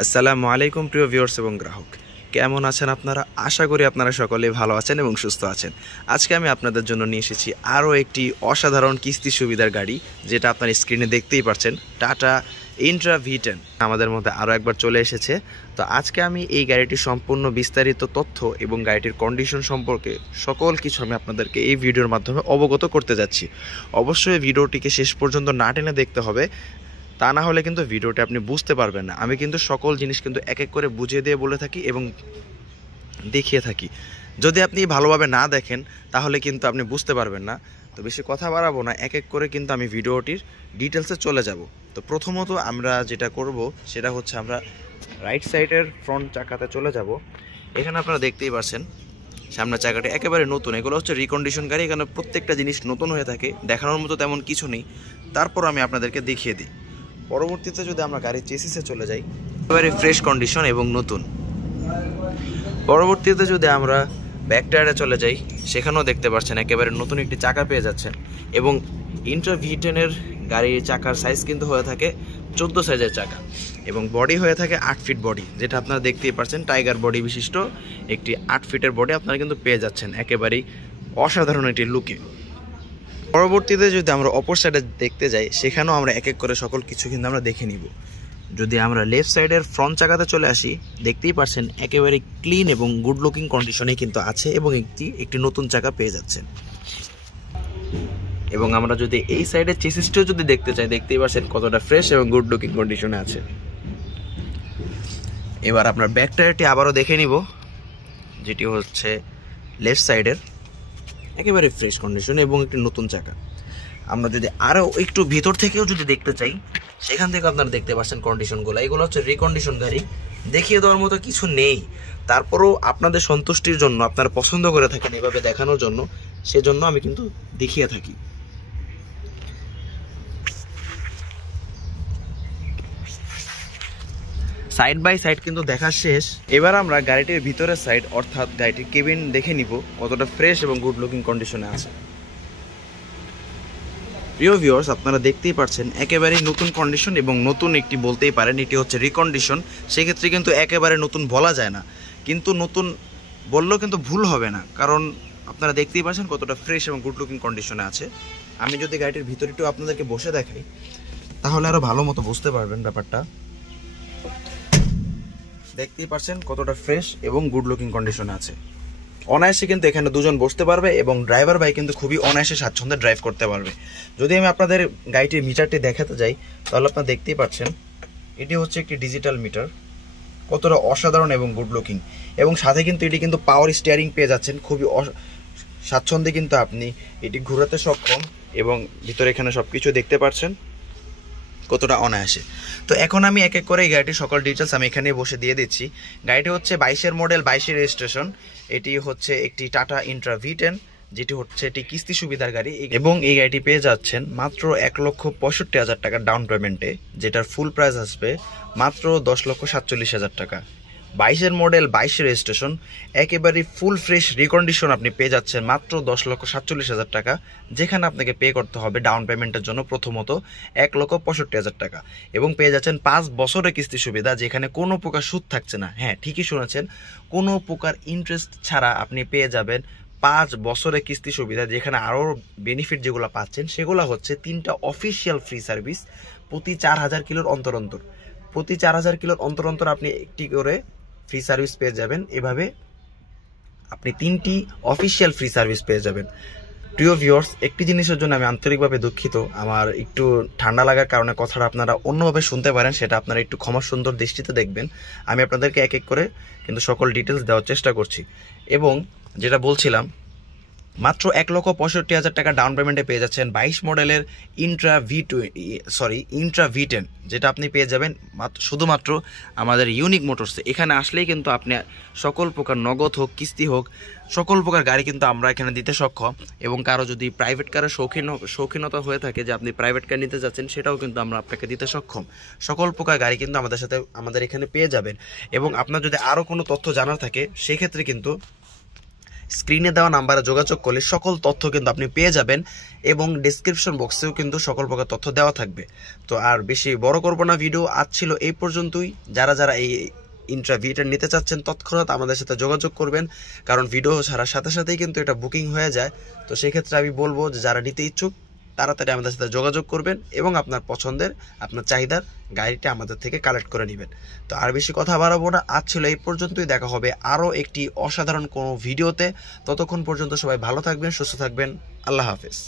আসসালামু আলাইকুম প্রিয় ভিউয়ার্স এবং গ্রাহক, কেমন আছেন আপনারা? আশা করি আপনারা সকলেই ভালো আছেন এবং সুস্থ আছেন। আজকে আমি আপনাদের জন্য নিয়ে এসেছি আরও একটি অসাধারণ কিস্তি সুবিধার গাড়ি, যেটা আপনার স্ক্রিনে দেখতেই পাচ্ছেন, টাটা ইন্ট্রা V10 আমাদের মধ্যে আরও একবার চলে এসেছে। তো আজকে আমি এই গাড়িটির সম্পূর্ণ বিস্তারিত তথ্য এবং গাড়িটির কন্ডিশন সম্পর্কে সকল কিছু আমি আপনাদেরকে এই ভিডিওর মাধ্যমে অবগত করতে যাচ্ছি। অবশ্যই ভিডিওটিকে শেষ পর্যন্ত না টেনে দেখতে হবে, তা না হলে কিন্তু ভিডিওটি আপনি বুঝতে পারবেন না। আমি কিন্তু সকল জিনিস কিন্তু এক এক করে বুঝিয়ে দিয়ে বলে থাকি এবং দেখিয়ে থাকি। যদি আপনি ভালোভাবে না দেখেন তাহলে কিন্তু আপনি বুঝতে পারবেন না। তো বেশি কথা বাড়াবো না, এক এক করে কিন্তু আমি ভিডিওটির ডিটেলসে চলে যাব। তো প্রথমত আমরা যেটা করব সেটা হচ্ছে আমরা রাইট সাইডের ফ্রন্ট চাকাতে চলে যাব। এখানে আপনারা দেখতেই পাচ্ছেন সামনের চাকাটি একেবারে নতুন। এগুলো হচ্ছে রিকন্ডিশন গাড়ি, এখানে প্রত্যেকটা জিনিস নতুন হয়ে থাকে, দেখানোর মতো তেমন কিছু নেই, তারপর আমি আপনাদেরকে দেখিয়ে দিই। পরবর্তীতে যদি আমরা গাড়ির চেসিসে চলে যাই, একেবারে ফ্রেশ কন্ডিশন এবং নতুন। পরবর্তীতে যদি আমরা ব্যাক টায়ারে চলে যাই, সেখানেও দেখতে পাচ্ছেন একেবারে নতুন একটি চাকা পেয়ে যাচ্ছেন। এবং ইন্ট্রা V10 এর গাড়ির চাকার সাইজ কিন্তু হয়ে থাকে 14 সাইজের চাকা এবং বডি হয়ে থাকে 8 ফিট বডি, যেটা আপনারা দেখতেই পাচ্ছেন টাইগার বডি বিশিষ্ট একটি 8 ফিটের বডি আপনারা কিন্তু পেয়ে যাচ্ছেন একেবারেই অসাধারণ একটি লুকে। পরবর্তীতে যদি আমরা অপর সাইডে দেখতে যাই, সেখানেও আমরা এক এক করে সকল কিছু কিন্তু আমরা দেখে নিব। যদি আমরা লেফট সাইডের ফ্রন্ট চাকাতে চলে আসি, দেখতেই পাচ্ছেন একেবারে ক্লিন এবং গুড লুকিং কন্ডিশনে কিন্তু আছে এবং একটি নতুন চাকা পেয়ে যাচ্ছেন। এবং আমরা যদি এই সাইডের চেসিসটাও যদি দেখতে চাই, দেখতেই পাচ্ছেন কতটা ফ্রেশ এবং গুড লুকিং কন্ডিশনে আছে। এবার আপনার ব্যাক টায়ারটি আবারও দেখে নিব, যেটি হচ্ছে লেফট সাইডের একেবারে ফ্রেশ কন্ডিশন এবং একটি নতুন চাকা। আমরা যদি আরও একটু ভিতর থেকেও যদি দেখতে চাই, সেখান থেকে আপনারা দেখতে পাচ্ছেন কন্ডিশনগুলো। এগুলো হচ্ছে রিকন্ডিশন গাড়ি, দেখিয়ে দেওয়ার মতো কিছু নেই, তারপরেও আপনাদের সন্তুষ্টির জন্য, আপনারা পছন্দ করে থাকেন এভাবে দেখানোর জন্য, সেজন্য আমি কিন্তু দেখিয়ে থাকি। সাইড বাই সাইড কিন্তু দেখা শেষ। এবার আমরা গাড়িটির ভিতরের সাইড অর্থাৎ গাড়িটির কেবিন দেখে নিব কতটা ফ্রেশ এবং গুড লুকিং কন্ডিশনে আছে। প্রিয় ভিউয়ার্স, আপনারা দেখতেই পাচ্ছেন একেবারেই নতুন কন্ডিশন এবং নতুন একটি বলতেই পারেন এটি হচ্ছে রিকন্ডিশন। সেক্ষেত্রে কিন্তু একেবারে নতুন বলা যায় না, কিন্তু নতুন বললেও কিন্তু ভুল হবে না, কারণ আপনারা দেখতেই পাচ্ছেন কতটা ফ্রেশ এবং গুড লুকিং কন্ডিশনে আছে। আমি যদি গাড়িটির ভিতরে একটু আপনাদেরকে বসে দেখাই, তাহলে আরও ভালো মতো বুঝতে পারবেন ব্যাপারটা। দেখতেই পাচ্ছেন কতটা ফ্রেশ এবং গুড লুকিং কন্ডিশনে আছে। অনায়াসে কিন্তু এখানে দুজন বসতে পারবে এবং ড্রাইভার ভাই কিন্তু খুবই অনায়াসে স্বাচ্ছন্দ্যে ড্রাইভ করতে পারবে। যদি আমি আপনাদের গাড়িটির মিটারটি দেখাতে যাই, তাহলে আপনারা দেখতেই পাচ্ছেন এটি হচ্ছে একটি ডিজিটাল মিটার, কতটা অসাধারণ এবং গুড লুকিং। এবং সাথে কিন্তু এটি কিন্তু পাওয়ার স্টিয়ারিং পেয়ে যাচ্ছেন, খুবই স্বাচ্ছন্দ্যে কিন্তু আপনি এটি ঘোরাতে সক্ষম এবং ভিতরে এখানে সব কিছু দেখতে পাচ্ছেন কতটা অনায়াসে। তো এখন আমি এক এক করে এই গাড়িটির সকল ডিটেলস আমি এখানে বসে দিয়ে দিচ্ছি। গাড়িটি হচ্ছে 22-এর মডেল, 22-এর রেজিস্ট্রেশন। এটি হচ্ছে একটি টাটা ইন্ট্রা V10, যেটি হচ্ছে একটি কিস্তি সুবিধার গাড়ি এবং এই গাড়িটি পেয়ে যাচ্ছেন মাত্র 1,65,000 টাকা ডাউন পেমেন্টে, যেটার ফুল প্রাইস আসবে মাত্র 10,47,000 টাকা। 22-এর মডেল, 22-এর রেজিস্ট্রেশন, একেবারে ফুল ফ্রেশ রিকন্ডিশন আপনি পেয়ে যাচ্ছেন মাত্র 10,47,000 টাকা, যেখানে আপনাকে পে করতে হবে ডাউন পেমেন্টের জন্য প্রথমত 1,65,000 টাকা এবং পেয়ে যাচ্ছেন 5 বছরের কিস্তি সুবিধা, যেখানে কোনো প্রকার সুদ থাকছে না। হ্যাঁ, ঠিকই শুনেছেন, কোনো প্রকার ইন্টারেস্ট ছাড়া আপনি পেয়ে যাবেন 5 বছরের কিস্তি সুবিধা, যেখানে আরও বেনিফিট যেগুলো পাচ্ছেন সেগুলো হচ্ছে 3টা অফিসিয়াল ফ্রি সার্ভিস প্রতি 4,000 কিলোর অন্তর অন্তর। প্রতি 4,000 কিলোর অন্তর অন্তর আপনি একটি করে ফ্রি সার্ভিস পেয়ে যাবেন। এভাবে আপনি 3টি অফিসিয়াল ফ্রি সার্ভিস পেয়ে যাবেন। প্রিয় ভিউয়ার্স, একটি জিনিসের জন্য আমি আন্তরিকভাবে দুঃখিত, আমার একটু ঠান্ডা লাগার কারণে কথাটা আপনারা অন্যভাবে শুনতে পারেন, সেটা আপনারা একটু ক্ষমা সুন্দর দৃষ্টিতে দেখবেন। আমি আপনাদেরকে এক এক করে কিন্তু সকল ডিটেলস দেওয়ার চেষ্টা করছি। এবং যেটা বলছিলাম, মাত্র 1,65,000 টাকা ডাউন পেমেন্টে পেয়ে যাচ্ছেন 22 মডেলের ইন্ট্রা V10, যেটা আপনি পেয়ে যাবেন শুধুমাত্র আমাদের ইউনিক মোটরসে। এখানে আসলেই কিন্তু আপনি সকল প্রকার নগদ হোক, কিস্তি হোক, সকল প্রকার গাড়ি কিন্তু আমরা এখানে দিতে সক্ষম। এবং কারো যদি প্রাইভেট কারের শৌখিনতা হয়ে থাকে যে আপনি প্রাইভেট কার নিতে যাচ্ছেন, সেটাও কিন্তু আমরা আপনাকে দিতে সক্ষম। সকল প্রকার গাড়ি কিন্তু আমাদের এখানে পেয়ে যাবেন। এবং আপনার যদি আরও কোনো তথ্য জানার থাকে, সেক্ষেত্রে কিন্তু স্ক্রিনে দেওয়া নাম্বারে যোগাযোগ করলে সকল তথ্য কিন্তু আপনি পেয়ে যাবেন এবং ডেসক্রিপশন বক্সেও কিন্তু সকল প্রকার তথ্য দেওয়া থাকবে। তো আর বেশি বড় করব না ভিডিও, আজ ছিল এই পর্যন্তই। যারা যারা এই ইন্টারভিউটা নিতে চাচ্ছেন তৎক্ষণাৎ আমাদের সাথে যোগাযোগ করবেন, কারণ ভিডিও ছাড়ার সাথে সাথেই কিন্তু এটা বুকিং হয়ে যায়। তো সেই ক্ষেত্রে আমি বলবো যে যারা নিতে ইচ্ছুক তাড়াতাড়ি আমাদের সাথে যোগাযোগ করবেন এবং আপনার পছন্দের, আপনার চাহিদার গাড়িটা আমাদের থেকে কালেক্ট করে নেবেন। তো আর বেশি কথা বাড়াবো না, আজ ছিল এই পর্যন্তই। দেখা হবে আরও একটি অসাধারণ কোনো ভিডিওতে। ততক্ষণ পর্যন্ত সবাই ভালো থাকবেন, সুস্থ থাকবেন। আল্লাহ হাফেজ।